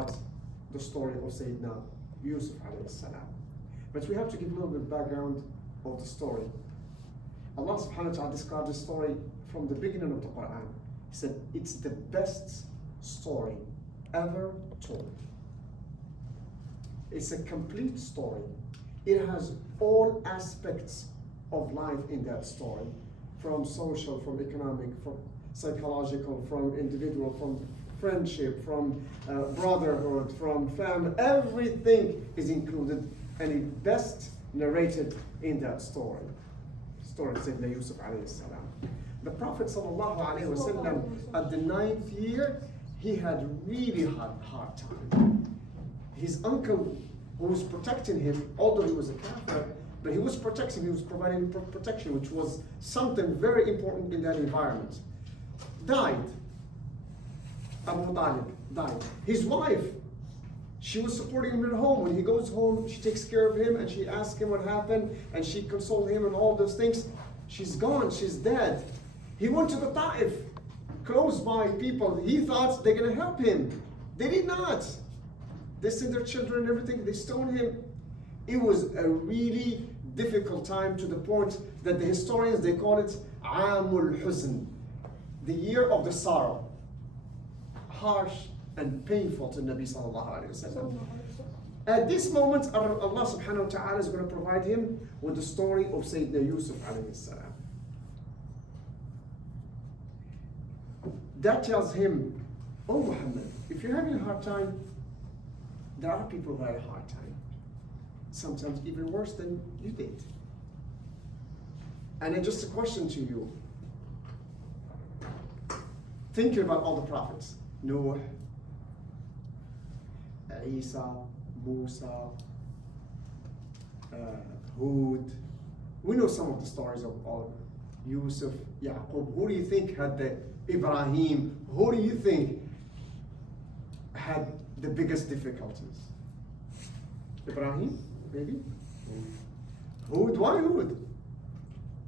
about the story of Sayyidina Yusuf alayhi salam. But we have to give a little bit of background of the story. Allah subhanahu wa ta'ala described the story from the beginning of the Quran. He said, it's the best story ever told. It's a complete story. It has all aspects of life in that story, from social, from economic, from psychological, from individual, from friendship, from brotherhood, from family. Everything is included and it's best narrated in that story. Story of Sayyidina Yusuf alayhi salam. The Prophet sallallahu alayhi wa sallam, at the 9th year, he had really hard time. His uncle, who was protecting him, although he was a kafir, but he was protecting, he was providing protection, which was something very important in that environment, died. Abu Talib died. His wife, she was supporting him at home. When he goes home, she takes care of him and she asks him what happened and she consoled him and all those things. She's gone, she's dead. He went to the Ta'if, close by people. He thought they're going to help him. They did not. They sent their children and everything, they stoned him. It was a really difficult time, to the point that the historians, they call it Amul Huzn, the year of the sorrow. Harsh and painful to Nabi sallallahu alayhi wa sallam. At this moment, Allah subhanahu wa ta'ala is going to provide him with the story of Sayyidina Yusuf alayhi salam. That tells him, oh Muhammad, if you're having a hard time, there are people who had a hard time. Sometimes even worse than you did. And then just a question to you. Thinking about all the prophets, Noah, Isa, Musa, Hud. We know some of the stories of all. Yusuf, Yaqub. Who do you think had the Ibrahim? Who do you think had the biggest difficulties? Ibrahim, maybe? Hud, why Hud?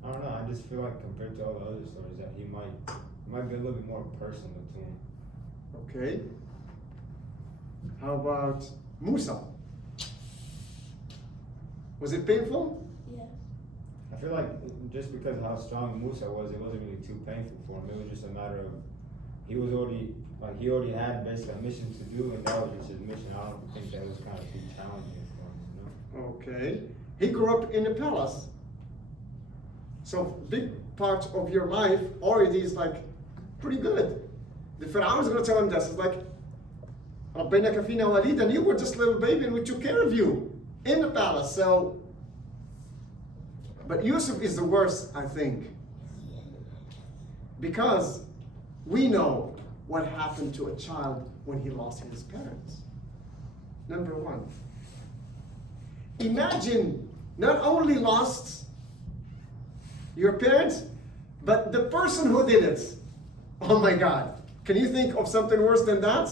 I don't know, I just feel like compared to all the other stories that he might be a little bit more personal to him. Okay. How about Musa? Was it painful? Yeah. I feel like just because of how strong Musa was, it wasn't really too painful for him. It was just a matter of he already had basically a mission to do, and that was just his mission. I don't think that was kind of too challenging for him, you know? Okay. He grew up in a palace. So big part of your life already is like pretty good. The Pharaoh is going to tell him this. It's like, رَبَّيْنَكَ فِينَا وَلِيدًا, and you were just a little baby and we took care of you in the palace. So, but Yusuf is the worst, I think. Because we know what happened to a child when he lost his parents. Number one. Imagine not only lost your parents, but the person who did it. Oh my God. Can you think of something worse than that?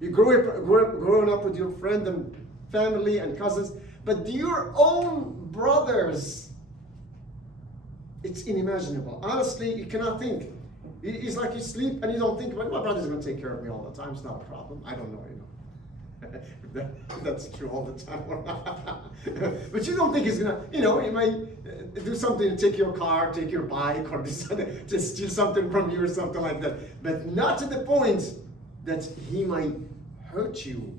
You growing up with your friend and family and cousins, but your own brothers, it's unimaginable. Honestly, you cannot think. It's like you sleep and you don't think, well, my brother's going to take care of me all the time. It's not a problem. I don't know, you know. That's true all the time. But you don't think he's gonna, you know, he might do something to take your car, take your bike, or to steal something from you or something like that. But not to the point that he might hurt you,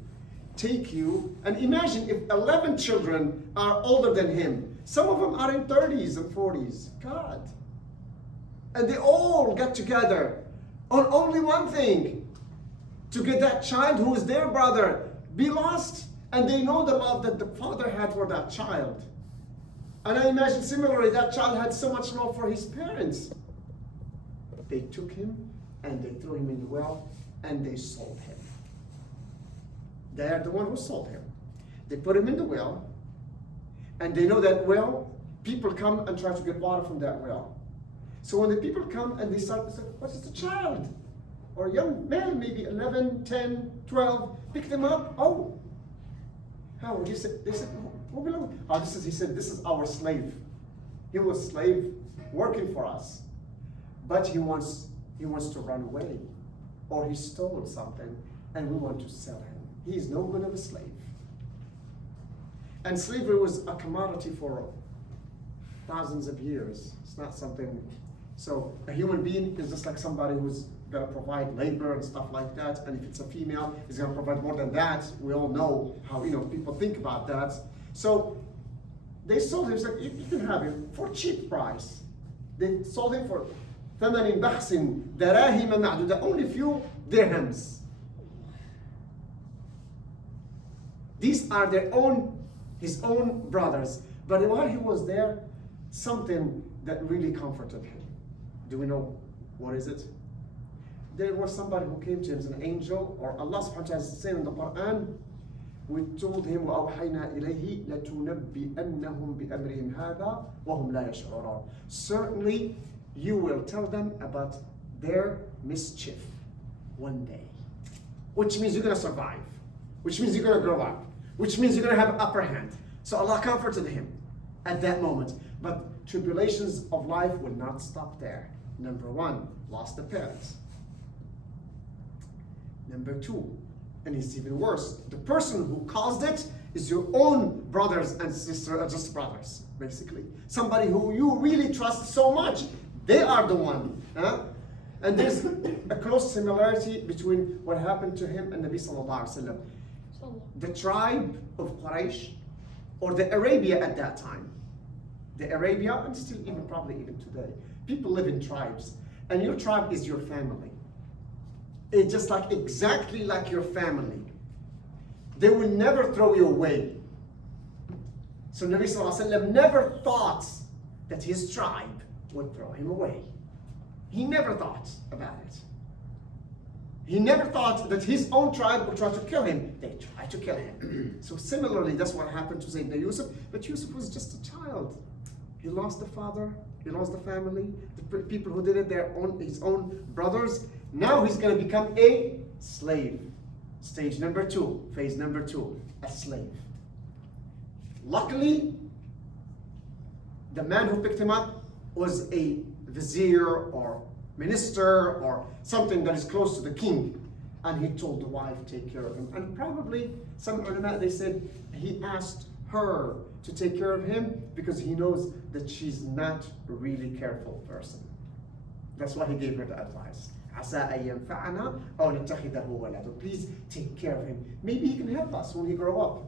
take you. And imagine if 11 children are older than him. Some of them are in 30s and 40s. God. And they all get together on only one thing, to get that child who is their brother be lost, and they know the love that the father had for that child. And I imagine similarly that child had so much love for his parents. They took him and they threw him in the well and they sold him. They are the one who sold him. They put him in the well, and they know that well, people come and try to get water from that well. So when the people come and they start to say, what is the child? Or a young man, maybe 11, 10, 12, pick them up. Oh, how? They said, who belong? Oh, he said, this is our slave. He was a slave working for us. But he wants to run away. Or he stole something. and we want to sell him. He is no good of a slave. And slavery was a commodity for thousands of years. It's not something, so a human being is just like somebody who's gonna provide labor and stuff like that, and if it's a female, it's gonna provide more than that. We all know how, people think about that. So they sold him, said, you can have him for cheap price. They sold him for ثمن بخس دراهم معدودة, only few dirhams. These are his own brothers. But while he was there, something that really comforted him. Do we know what is it? There was somebody who came to him as an angel, or Allah subhanahu wa ta'ala is saying in the Quran, we told him, وَأَوْحَيْنَا إِلَيْهِ لَتُنَبِّئَنَّهُمْ بِأَمْرِهِمْ هَذَا وَهُمْ لَا يَشْعُرُونَ. Certainly, you will tell them about their mischief one day. Which means you're going to survive. Which means you're going to grow up. Which means you're going to have upper hand. So Allah comforted him at that moment. But tribulations of life will not stop there. Number one, lost the parents. Number two, and it's even worse, the person who caused it is your own brothers and sisters, just brothers, basically. Somebody who you really trust so much, they are the one. And there's a close similarity between what happened to him and Nabi sallallahu alaihi wasallam. The tribe of Quraysh, or the Arabia at that time. The Arabia, and still probably even today. People live in tribes, and your tribe is your family. It's just exactly like your family. They will never throw you away. So Nabi sallallahu alaihi wasallam never thought that his tribe would throw him away. He never thought about it. He never thought that his own tribe would try to kill him. They tried to kill him. So similarly, that's what happened to Sayyidina Yusuf. But Yusuf was just a child. He lost the father. He lost the family. The people who did it, his own brothers. Now he's going to become a slave. Stage number two, phase number two, a slave. Luckily, the man who picked him up was a vizier or minister or something that is close to the king. And he told the wife, take care of him. And probably some ulama, they said he asked her to take care of him because he knows that she's not a really careful person. That's why he gave her the advice. عَسَىٰ أَن يَنْفَعَنَا أَوْ نَتَّخِذَهُ وَلَدًا. Please take care of him. Maybe he can help us when he grow up.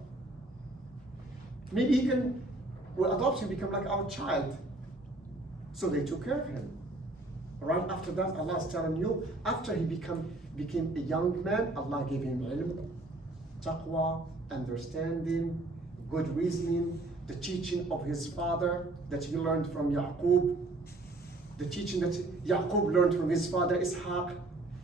Maybe we'll adopt him, become like our child. So they took care of him. Right after that, Allah is telling you, after he became a young man, Allah gave him ilm, taqwa, understanding, good reasoning, the teaching of his father that he learned from Yaqub, the teaching that Yaqub learned from his father Ishaq,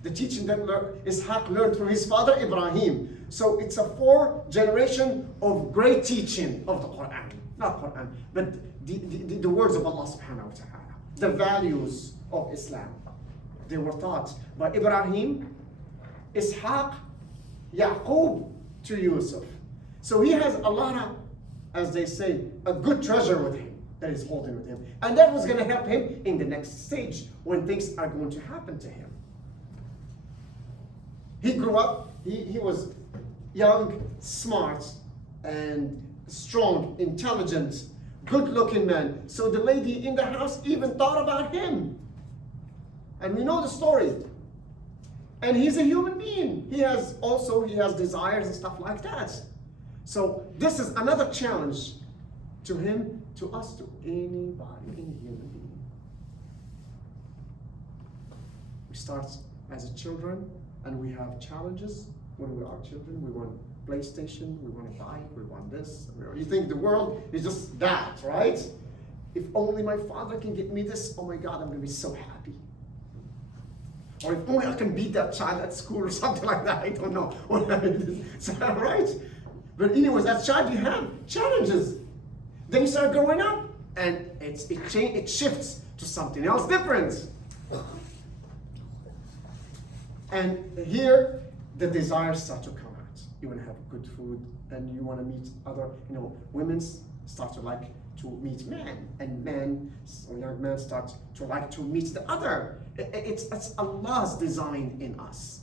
the teaching that Ishaq learned from his father Ibrahim. So it's a 4 generation of great teaching of the Quran. Not Quran, but the words of Allah subhanahu wa ta'ala. The values of Islam. They were taught by Ibrahim, Ishaq, Yaqub to Yusuf. So he has a lot of, as they say, a good treasure with him that is holding with him. And that was going to help him in the next stage when things are going to happen to him. He grew up, he was young, smart, and strong, intelligent, good-looking man. So the lady in the house even thought about him. And we know the story. And he's a human being. He has desires and stuff like that. So this is another challenge to him, to us, to anybody, any human being. We start as children, and we have challenges when we are children. We want PlayStation, we want a bike, we want this. You think the world is just that, right? If only my father can get me this, oh my God, I'm going to be so happy. Or if only I can beat that child at school or something like that. I don't know. So, right? But anyways, as a child, you have challenges. Then you start growing up, and it shifts to something else different. And here, the desires start to come out. You want to have good food, and you want to meet other, women start to like to meet men, and young men start to like to meet the other. It's Allah's design in us.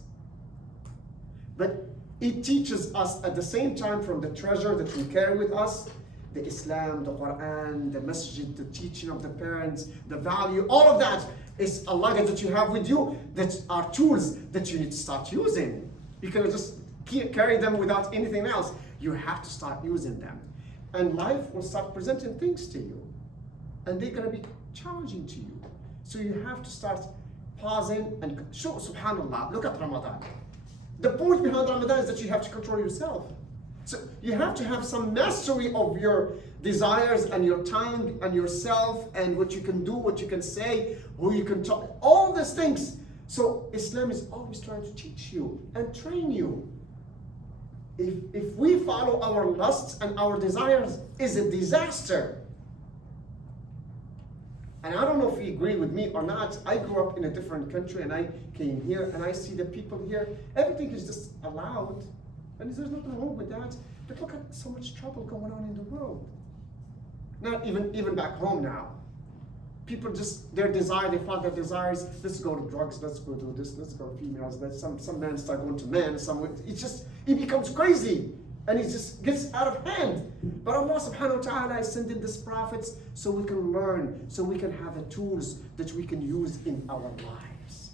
But it teaches us at the same time from the treasure that we carry with us, the Islam, the Quran, the masjid, the teaching of the parents, the value, all of that is a luggage that you have with you that are tools that you need to start using. You can just carry them without anything else. You have to start using them. And life will start presenting things to you. And they're going to be challenging to you. So you have to start pausing and show, subhanAllah, look at Ramadan. The point behind Ramadan is that you have to control yourself. So you have to have some mastery of your desires and your tongue and yourself and what you can do, what you can say, who you can talk, all these things. So Islam is always trying to teach you and train you. If we follow our lusts and our desires, it's a disaster. And I don't know if you agree with me or not. I grew up in a different country and I came here and I see the people here, everything is just allowed. And there's nothing wrong with that. But look at so much trouble going on in the world. Not even back home now. People just, their desire, they follow their desires. Let's go to drugs, let's go do this, let's go to females. Some men start going to men. It becomes crazy. And it just gets out of hand. But Allah subhanahu wa ta'ala is sending these prophets so we can learn, so we can have the tools that we can use in our lives.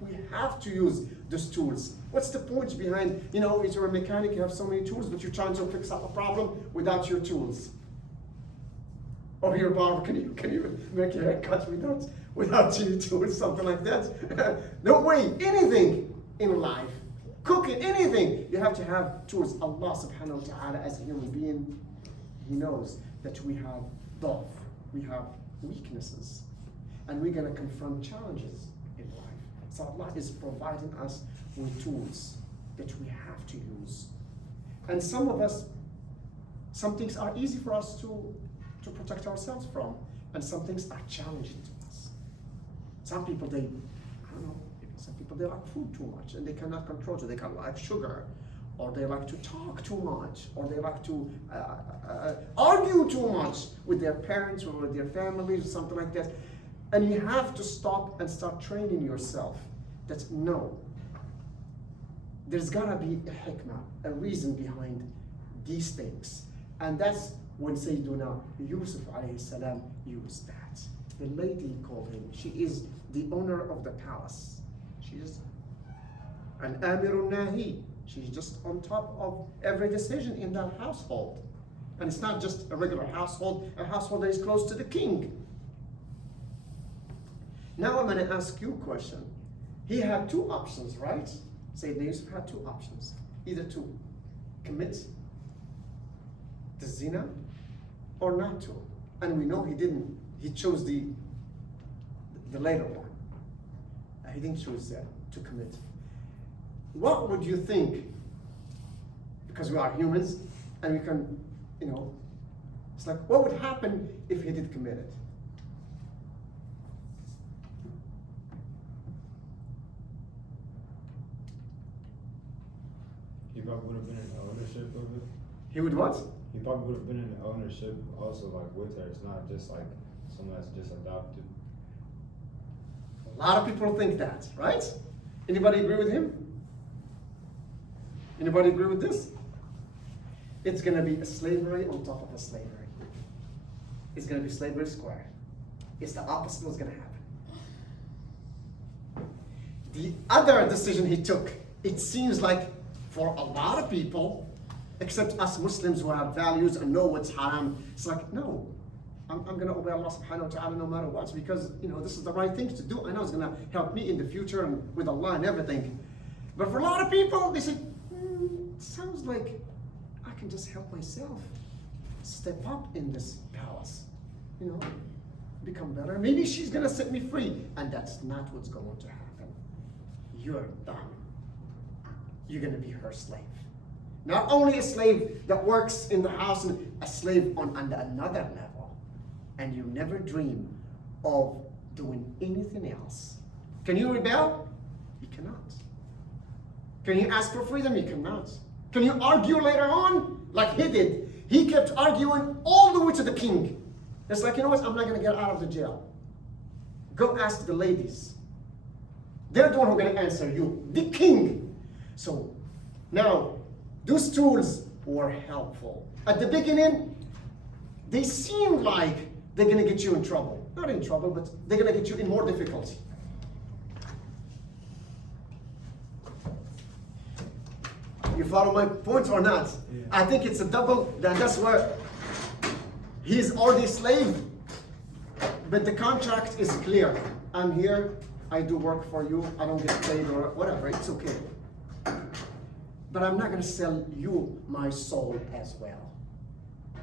We have to use those tools. What's the point behind, if you're a mechanic, you have so many tools, but you're trying to fix up a problem without your tools. Or your barber, can you make a haircut without your tools, something like that? No way, anything in life. Cooking, anything, you have to have tools. Allah subhanahu wa ta'ala, as a human being, He knows that we have both. We have weaknesses. And we're going to confront challenges in life. So Allah is providing us with tools that we have to use. And some of us, some things are easy for us to protect ourselves from. And some things are challenging to us. Some people, they like food too much and they cannot control it. They can like sugar, or they like to talk too much, or they like to argue too much with their parents or with their families or something like that. And you have to stop and start training yourself that no, there's gotta be a hikmah, a reason behind these things. And that's when Sayyiduna Yusuf alayhi salam used that. The lady called him, she is the owner of the palace. She's an Amirun Nahi. She's just on top of every decision in that household. And it's not just a regular household, a household that is close to the king. Now I'm going to ask you a question. He had two options, right? Sayyidina Yusuf had two options. Either to commit the zina or not to. And we know he didn't. He chose the later one. He didn't choose to commit. What would you think? Because we are humans and we can, it's like, what would happen if he did commit it? He probably would have been in ownership of it. He would what? He probably would have been in ownership also, like with her. It's not just like someone that's just adopted. A lot of people think that, right? Anybody agree with him? Anybody agree with this? It's going to be a slavery on top of a slavery. It's going to be slavery square. It's the opposite what's going to happen. The other decision he took, it seems like for a lot of people, except us Muslims who have values and know what's haram, it's like, no, I'm going to obey Allah subhanahu wa ta'ala no matter what, because this is the right thing to do. I know it's going to help me in the future and with Allah and everything. But for a lot of people, they say, it sounds like I can just help myself step up in this palace, become better. Maybe she's going to set me free. And that's not what's going to happen. You're done. You're going to be her slave. Not only a slave that works in the house, and a slave on another level. And you never dream of doing anything else. Can you rebel? You cannot. Can you ask for freedom? You cannot. Can you argue later on? Like he did. He kept arguing all the way to the king. It's like, what? I'm not going to get out of the jail. Go ask the ladies. They're the one who are going to answer you. The king. So Now, those tools were helpful. At the beginning, they seemed like they're going to get you in trouble. Not in trouble, but they're going to get you in more difficulty. You follow my point or not? Yeah. I think it's a double, that's where he's already a slave, but the contract is clear. I'm here, I do work for you, I don't get paid or whatever, it's okay. But I'm not going to sell you my soul as well.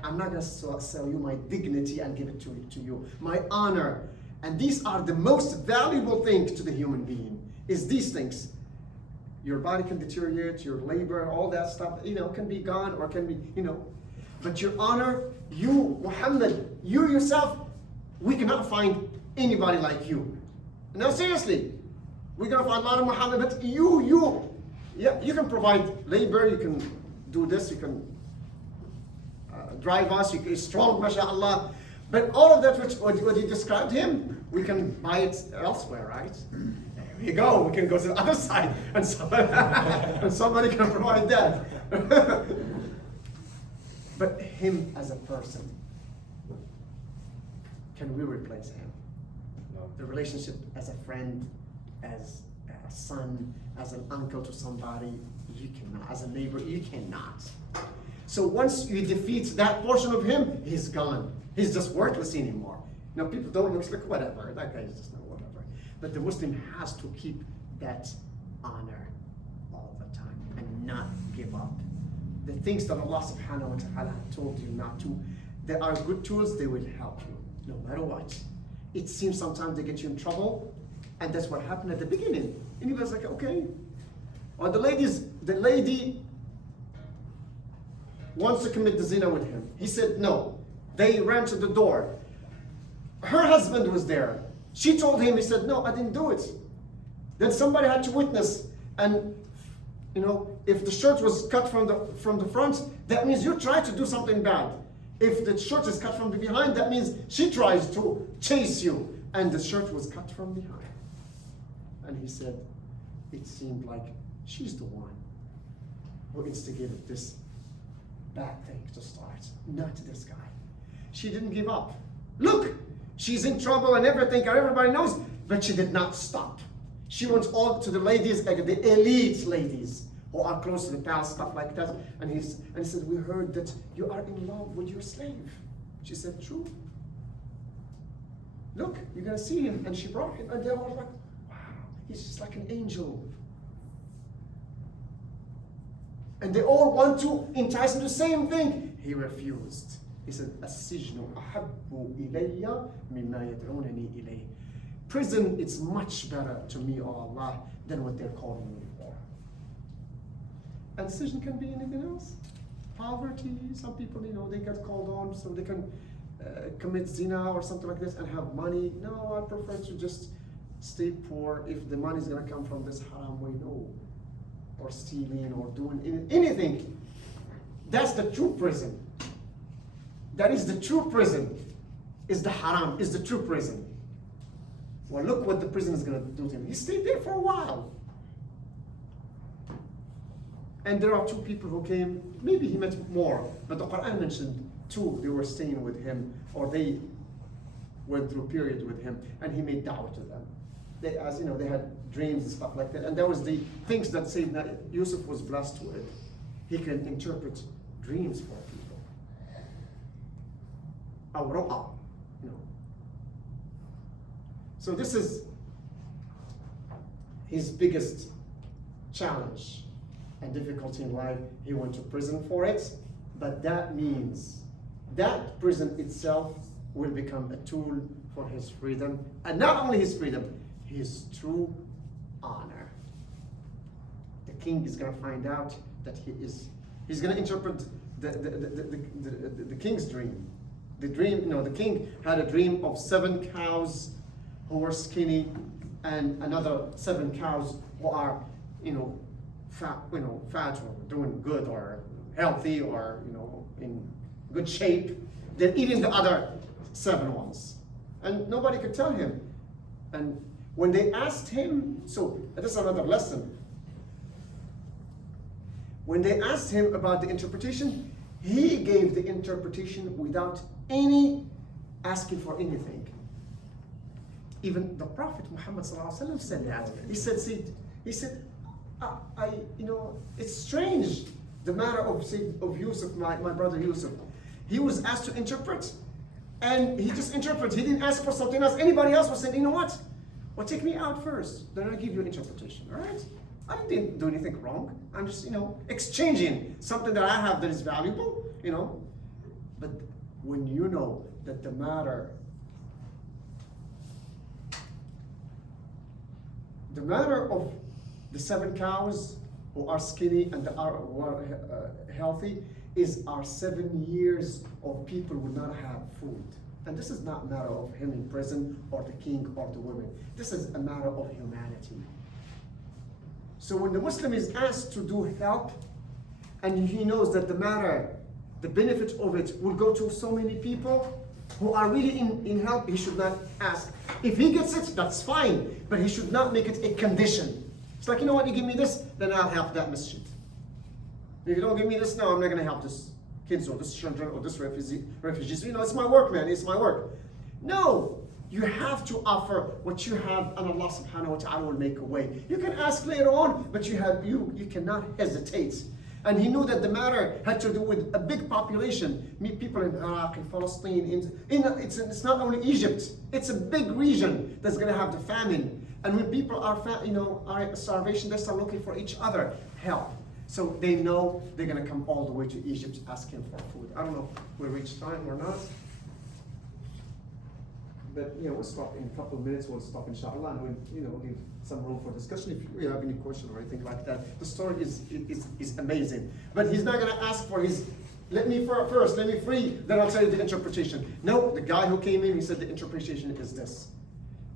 I'm not going to sell you my dignity and give it to you. My honor. And these are the most valuable things to the human being, is these things. Your body can deteriorate, your labor, all that stuff, can be gone or can be, But your honor, you, Muhammad, you yourself, we cannot find anybody like you. No, seriously. We're going to find a lot of Muhammad, but you can provide labor, you can do this, you can drive us, you can be strong, mashallah. But all of that, what you described him, we can buy it elsewhere, right? Here we go, we can go to the other side, and somebody can provide that. But him as a person, can we replace him? No. The relationship as a friend, as a son, as an uncle to somebody, you cannot. As a neighbor, you cannot. So once you defeat that portion of him, he's gone. He's just worthless anymore. People don't look like whatever. That guy is just not whatever. But the Muslim has to keep that honor all the time and not give up. The things that Allah subhanahu wa ta'ala told you not to, there are good tools, they will help you, no matter what. It seems sometimes they get you in trouble, and that's what happened at the beginning. And he was like, okay. Or the lady wants to commit the zina with him. He said no. They ran to the door. Her husband was there. She told him, he said, no, I didn't do it. Then somebody had to witness. And if the shirt was cut from the front, that means you tried to do something bad. If the shirt is cut from the behind, that means she tries to chase you. And the shirt was cut from behind. And he said, it seemed like she's the one who instigated this bad thing to start, not this guy. She didn't give up. Look, she's in trouble and everything, and everybody knows, but she did not stop. She went all to the ladies, like the elite ladies who are close to the palace, stuff like that. And he said, we heard that you are in love with your slave. She said, true. Look, you're gonna see him. And she brought him, and they were like, wow, he's just like an angel. And they all want to entice him to the same thing. He refused. He said, السجن أحب إلي مما يدعونني إليه. Prison is much better to me, O Allah, than what they're calling me for. And decision can be anything else. Poverty, some people, they get called on so they can commit zina or something like this and have money. No, I prefer to just stay poor if the money is going to come from this haram way, no. Or stealing or doing anything. That's the true prison. That is the true prison. Is the haram, is the true prison. Well, look what the prison is going to do to him. He stayed there for a while. And there are two people who came, maybe he met more, but the Quran mentioned two. They were staying with him, or they went through a period with him, and he made da'wah to them. They had dreams and stuff like that. And that was the things that Sayyidina Yusuf was blessed with. He can interpret dreams for people. Awra'a, So this is his biggest challenge and difficulty in life. He went to prison for it, but that means that prison itself will become a tool for his freedom, and not only his freedom, his true honor. The king is going to find out that he's going to interpret the king's dream. The dream, the king had a dream of 7 cows who were skinny, and another 7 cows who are, fat, fat or doing good or healthy or, in good shape. They're eating the other 7 ones. And nobody could tell him. And when they asked him, so this is another lesson. When they asked him about the interpretation, he gave the interpretation without any asking for anything. Even the Prophet Muhammad ﷺ said that. He said, it's strange, the matter of Yusuf, my brother Yusuf. He was asked to interpret, and he just interpreted. He didn't ask for something else. Anybody else was saying, you know what? Well, take me out first, then I'll give you an interpretation, all right? I didn't do anything wrong. I'm just, exchanging something that I have that is valuable, But when you know that the matter of the 7 cows who are skinny and who are healthy is our 7 years of people will not have food. And this is not a matter of him in prison or the king or the women. This is a matter of humanity. So when the Muslim is asked to do help, and he knows that the benefit of it will go to so many people who are really in help, he should not ask. If he gets it, that's fine, but he should not make it a condition. It's like, you know what, you give me this, then I'll help that masjid. If you don't give me this, no, I'm not going to help this kids or this children or this refugees. It's my work, man, it's my work. No, you have to offer what you have, and Allah subhanahu wa ta'ala will make a way. You can ask later on, but you cannot hesitate. And he knew that the matter had to do with a big population. People in Iraq, in Palestine, it's not only Egypt, it's a big region that's going to have the famine. And when people are starvation, they start looking for each other help. So they know they're going to come all the way to Egypt asking for food. I don't know if we'll reach time or not. But we'll stop in a couple of minutes. We'll stop inshallah, and we'll leave some room for discussion if you have any question or anything like that. The story is amazing. But he's not going to ask for his, let me free, then I'll tell you the interpretation. No, the guy who came in, he said the interpretation is this.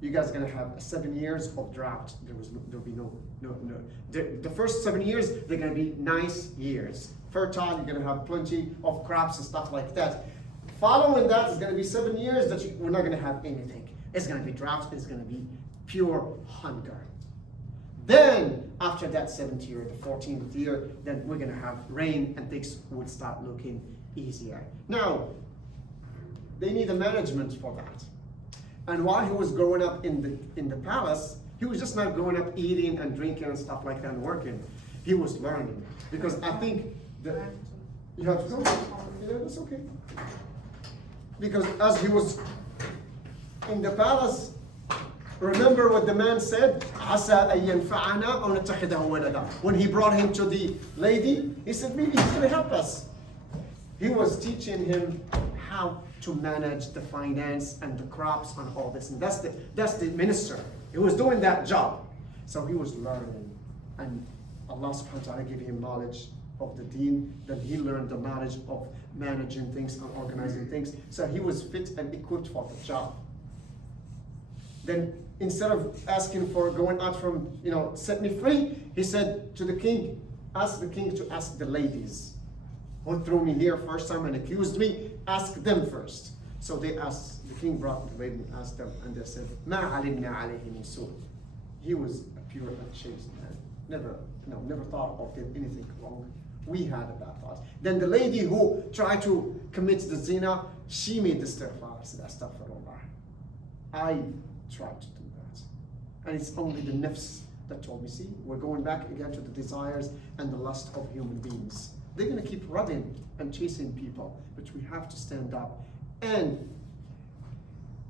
You guys are going to have 7 years of drought. There'll be no. The first 7 years, they're going to be nice years. Fertile, you're going to have plenty of crops and stuff like that. Following that is going to be 7 years that we're not going to have anything. It's going to be drought, it's going to be pure hunger. Then, after that 7th year, the 14th year, then we're going to have rain and things will start looking easier. Now, they need a management for that. And while he was growing up in the palace, he was just not growing up eating and drinking and stuff like that and working. He was learning. Because I think that you have to go. Yeah, that's okay. Because as he was in the palace, remember what the man said? When he brought him to the lady, he said, maybe he's going to help us. He was teaching him how to manage the finance and the crops and all this. And that's the minister. He was doing that job. So he was learning. And Allah subhanahu wa ta'ala gave him knowledge of the deen. Then he learned the knowledge of managing things and organizing things. So he was fit and equipped for the job. Then instead of asking for going out from, set me free, he said to the king, ask the king to ask the ladies who threw me here first time and accused me, ask them first. So they asked, the king brought the lady and asked them, and they said, مَا عَلِمْنَا عَلَيْهِ مِنْ سُوءٍ. He was a pure and chaste man. Never thought of anything wrong. We had a bad thought. Then the lady who tried to commit the zina, she made the istighfar. Said, astaghfirullah. I tried to do that. And it's only the nafs that told me, see, we're going back again to the desires and the lust of human beings. They're going to keep running and chasing people, but we have to stand up. And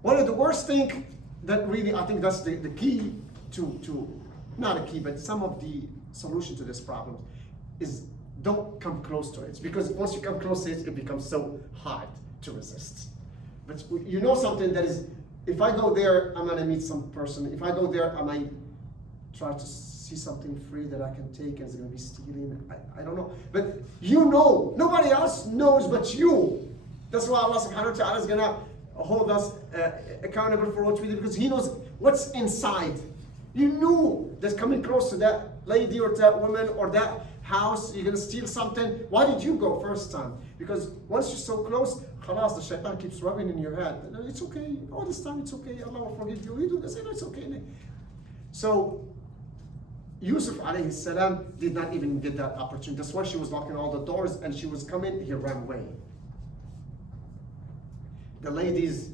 one of the worst things that really, I think that's the key to, not a key, but some of the solution to this problem is don't come close to it. Because once you come close to it, it becomes so hard to resist. But something that is, if I go there, I'm going to meet some person. If I go there, I might try to see something free that I can take and it's going to be stealing. I don't know. But nobody else knows but you. That's why Allah subhanahu wa ta'ala is going to hold us accountable for what we do, because He knows what's inside. You knew that coming close to that lady or that woman or that house, you're going to steal something. Why did you go first time? Because once you're so close, khalas, the shaitan keeps rubbing in your head. It's okay. All this time it's okay. Allah will forgive you. You do this, it's okay. So Yusuf alayhi salam did not even get that opportunity. That's why she was locking all the doors and she was coming, he ran away. The ladies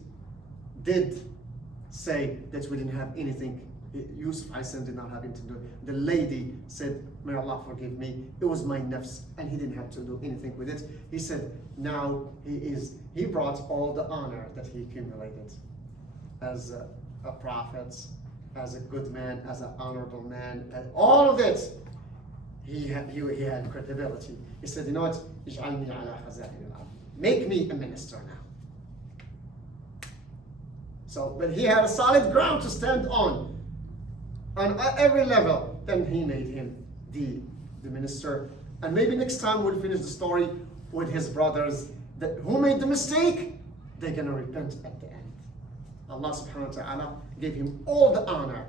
did say that we didn't have anything. Yusuf alayhi salam did not have anything to do. The lady said, may Allah forgive me, it was my nafs, and he didn't have to do anything with it. He said, now he brought all the honor that he accumulated as a prophet, as a good man, as an honorable man, and all of it. He had credibility. He said, you know what? اجعلني على خزائن الأرض. Make me a minister now. So, but he had a solid ground to stand on every level. Then he made him the minister. And maybe next time we'll finish the story with his brothers that who made the mistake, they're gonna repent at the end. Allah subhanahu wa ta'ala gave him all the honor.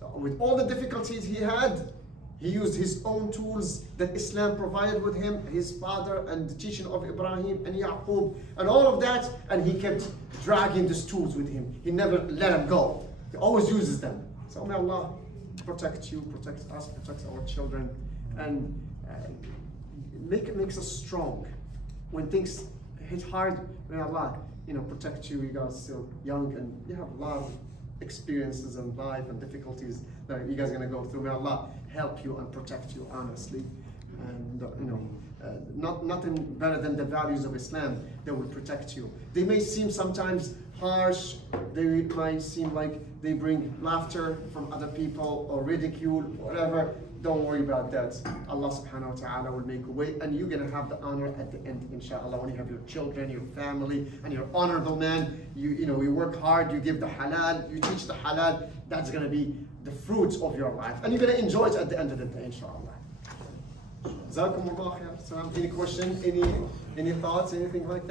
So with all the difficulties he had, he used his own tools that Islam provided with him, his father and the teaching of Ibrahim and Yaqub and all of that, and he kept dragging these tools with him. He never let them go. He always uses them. So may Allah protect you, protect us, protect our children, and makes us strong. When things hit hard, may Allah protect you. You guys are still young and you have a lot of experiences in life and difficulties that you guys are going to go through. May Allah help you and protect you honestly. And nothing better than the values of Islam that will protect you. They may seem sometimes harsh, they might seem like they bring laughter from other people or ridicule, whatever. Don't worry about that. Allah subhanahu wa ta'ala will make a way, and you're going to have the honor at the end, inshallah, when you have your children, your family, and you're honorable man. You work hard, you give the halal, you teach the halal. That's going to be the fruits of your life, and you're going to enjoy it at the end of the day, inshallah. Jazakumullah khair. Any question? Any thoughts? Anything like that?